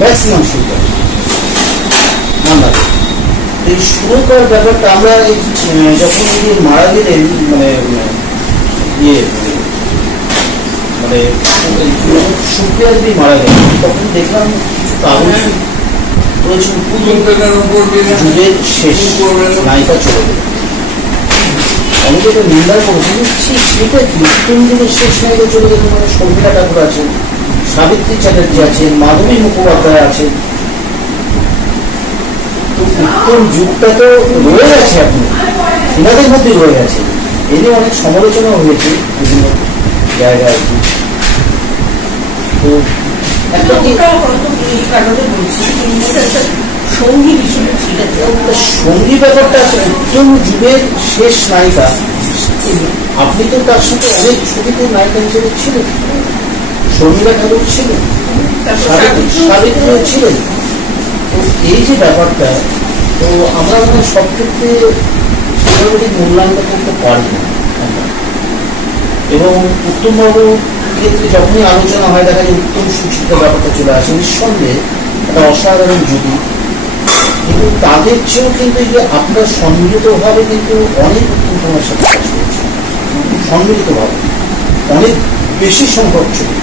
Maximum শুরু করে number. এই শুরু করার ব্যাপারটা আমরা যখন মারা গেলেন মানে ইয়ে মানে সুপ্রিয়া দেবী মারা গেলেন তখন দেখলাম কিছু কাগজ যুগের শেষ নায়িকা চলে গেল। অনেকে এটা নিন্দা করেছেন সেটা কি উত্তম যুগের শেষ নায়িকা চলে গেল মানে শর্মিলা ঠাকুর আছেন, সাবিত্রী চ্যাটার্জি আছেন, মাধবী মুখোপাধ্যায় আছেন, উত্তম যুগটা তো রয়ে গেছে এখন এনাদের মধ্যে রয়ে গেছে। এ নিয়ে অনেক সমালোচনাও হয়েছে বিভিন্ন জায়গায়। তো সঙ্গী ব্যাপারটা আছে উত্তম যুগের শেষ নায়িকা। আপনি তো তার সাথে অনেক ছবিতে নায়িকা হিসেবে ছিলেন, শর্মিলা ঠাকুর ছিলেন, সাবিত্রী ছিলেন। তো এই যে ব্যাপারটা তো আমরা মানে সব ক্ষেত্রে সেভাবে মূল্যায়ন করতে পারি না। এবং উত্তমবাবুর ক্ষেত্রে যখনই আলোচনা হয় দেখা যায় উত্তম সুশিক্ষিত ব্যাপারটা চলে আসে। নিঃসন্দেহে একটা অসাধারণ যুগী, কিন্তু তাদের চেয়েও কিন্তু যে আপনার সম্মিলিতভাবে কিন্তু অনেক উত্তম সময়ের সাথে কাজ করেছে, সম্মিলিতভাবে অনেক বেশি সংখ্যক ছবি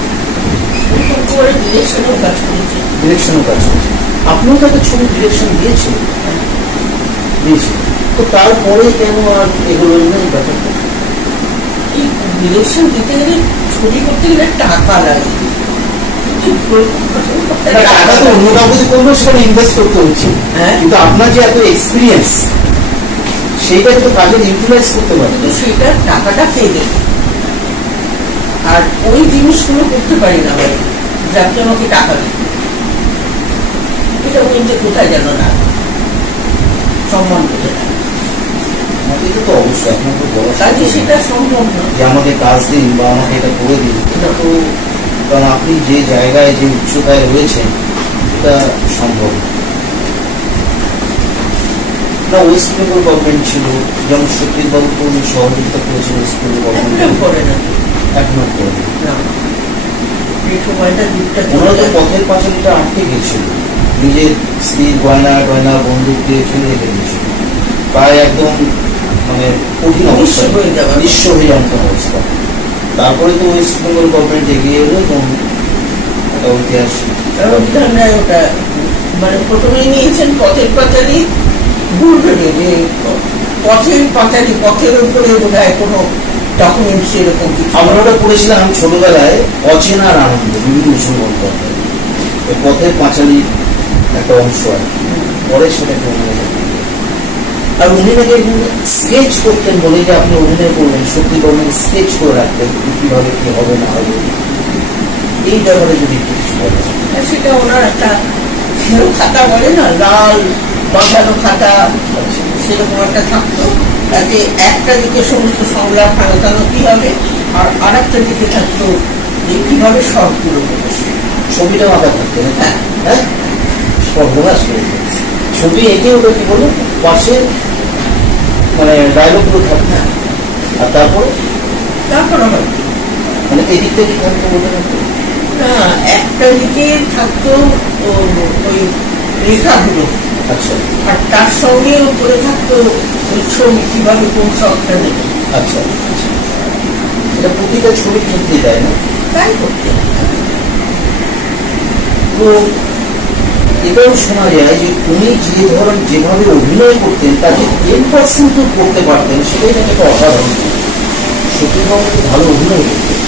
ডিরেকশনও কাজ করেছে। আপনিও তাকে ছবি ডিরেকশন দিয়েছেন, তো তারপরে কেন আর এগুলো নেই ব্যাপারটা? ডিরেকশন দিতে গেলে ছবি করতে গেলে টাকা লাগে, টাকা তো অন্য কাউকে করলেও সেখানে ইনভেস্ট করতে হচ্ছে। কিন্তু আপনার যে এত এক্সপিরিয়েন্স সেইটা কিন্তু কাজে ইউটিলাইজ করতে পারে, সেটা টাকাটা পেয়ে দেবে। আর ওই জিনিসগুলো করতে পারি না ভাই, যাতে আমাকে টাকা দেবে, এটা বলতে কোথায় যেন না সম্মান করতে না। তো অবশ্যই আপনাকে বলা কাজে সেটা সম্ভব না যে আমাকে কাজ দিন বা আমাকে এটা করে দিন, এটা তো কারণ আপনি যে জায়গায় যে উচ্চতায় রয়েছেন এটা সম্ভব না। ওয়েস্ট বেঙ্গল গভর্নমেন্ট ছিল, যেমন সুপ্রিত বাবু তো উনি সহযোগিতা করেছেন ওয়েস্ট বেঙ্গল গভর্নমেন্ট, করে না এখনো করে না। ওনারা তো পথের পাঁচালিটা আটকে গেছিল, নিজের স্ত্রীর গয়না গয়না বন্দুক দিয়ে চলে গেছিল, প্রায় একদম মানে কঠিন অবস্থা, নিঃস্ব হয়ে যাওয়ার অবস্থা। তারপরে তো ওয়েস্ট বেঙ্গল গভর্নমেন্ট এগিয়ে এলো এবং একটা ঐতিহাসিক ওটা মানে প্রথমেই নিয়েছেন পথের পাঁচালি, ভুল ভেবে যে পথের পাঁচালি, পথের উপরে বোধ হয় কোনো ডকুমেন্ট সেরকম কিছু। আমরা ওটা পড়েছিলাম আমি ছোটবেলায়, অচেনার আনন্দ, বিভূতিভূষণ বন্দ্যোপাধ্যায় পথের পাঁচালির একটা অংশ আর পরে সেটাকে মনে। আর উনি নাকি স্কেচ করতেন বলে যে আপনি অভিনয় করবেন, সত্যি করবেন স্কেচ করে রাখতেন কিভাবে কি হবে না হবে, এই ব্যাপারে যদি একটু কিছু বলেন। সেটা ওনার একটা খাতা বলে না, লাল বাঁধানো খাতা, সেরকম একটা থাকতো, তাতে একটা দিকে সমস্ত সংলাপ হারাতানো কি হবে, আর একটা দিকে থাকতো যে কিভাবে সবগুলো ছবিটা আঁকা থাকতো। হ্যাঁ হ্যাঁ, সর্বনাশ করেছে ছবি এঁকে ওটা কি বললো পাশে মানে ডায়লগ গুলো থাকতো, আর তারপর মানে এদিক থেকে থাকতো বলতে থাকতো না, একটা দিকে থাকতো ওই রেখাগুলো, আচ্ছা, আর তার সঙ্গে উপরে থাকতো ওই ছবি কিভাবে কোন শখটা নেবে। আচ্ছা আচ্ছা, এটা প্রতিটা ছবির ক্ষেত্রে দেয় না, তাই করতে। তো এটাও শোনা যায় যে উনি যে ধরন যেভাবে অভিনয় করতেন তাকে 10% করতে পারতেন, সেটাই নাকি একটা অসাধারণ। সত্যিভাবে ভালো অভিনয় করতেন,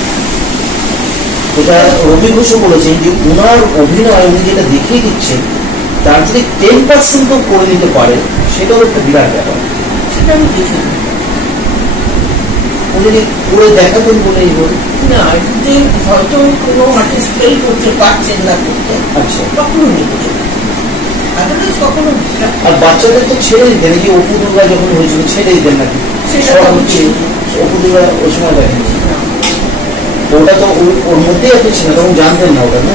এটা রবি ঘোষও বলেছেন যে উনার অভিনয় উনি যেটা দেখিয়ে দিচ্ছেন তার যদি 10% করে নিতে পারে সেটাও একটা বিরাট ব্যাপার। সেটা আমি দেখি উনি করে দেখাতেন বলেই বলি না, যদি হয়তো কোনো আর্টিস্ট ফেল করতে পারছেন না করতে, আচ্ছা তখনও নেই, কখনো। আর বাচ্চাদের তো ছেড়ে দিতেন, এই যে অপু দুর্গা যখন হয়েছিল ছেড়ে দিতেন নাকি, অপু দুর্গা ওই সময় দেখেন ওটা তো ওর মধ্যেই আপনি ছিলেন, তখন জানতেন না ওটা না।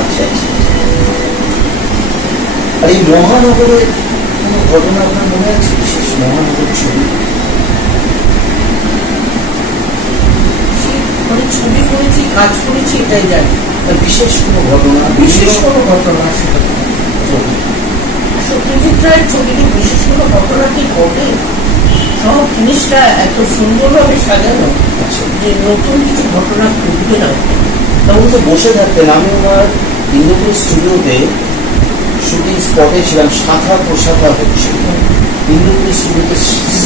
আচ্ছা আচ্ছা, আর এই মহানগরের কোনো ঘটনা আপনার মনে আছে, বিশেষ মহানগর ছবি? ছবি করেছি, কাজ করেছি, এটাই জানি। বিশেষ কোনো ঘটনা? বিশেষ কোনো ঘটনা কোনো ঘটনা কি ঘটে, সব জিনিসটা এত সুন্দরভাবে সাজানো যে নতুন কিছু ঘটনা ঘটবে না। তখন তো বসে থাকতেন। আমি ওনার ইন্দ্রপুর স্টুডিওতে শুটিং স্পটে ছিলাম, শাখা প্রশাখা হচ্ছিল, ইন্দ্রপুর স্টুডিওতে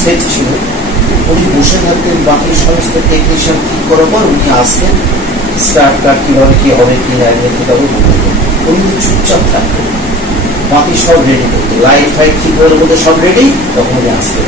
সেট ছিল, উনি বসে থাকতেন, বাকি সমস্ত টেকনিশিয়ান ঠিক করার পর উনি আসতেন, স্টার্ট কাট কীভাবে কী হবে কি না সেটাও বলতেন। উনি চুপচাপ থাকতেন, বাকি সব রেডি করতেন, লাইট ফাইট ঠিক করে বলতে সব রেডি, তখন উনি আসতেন।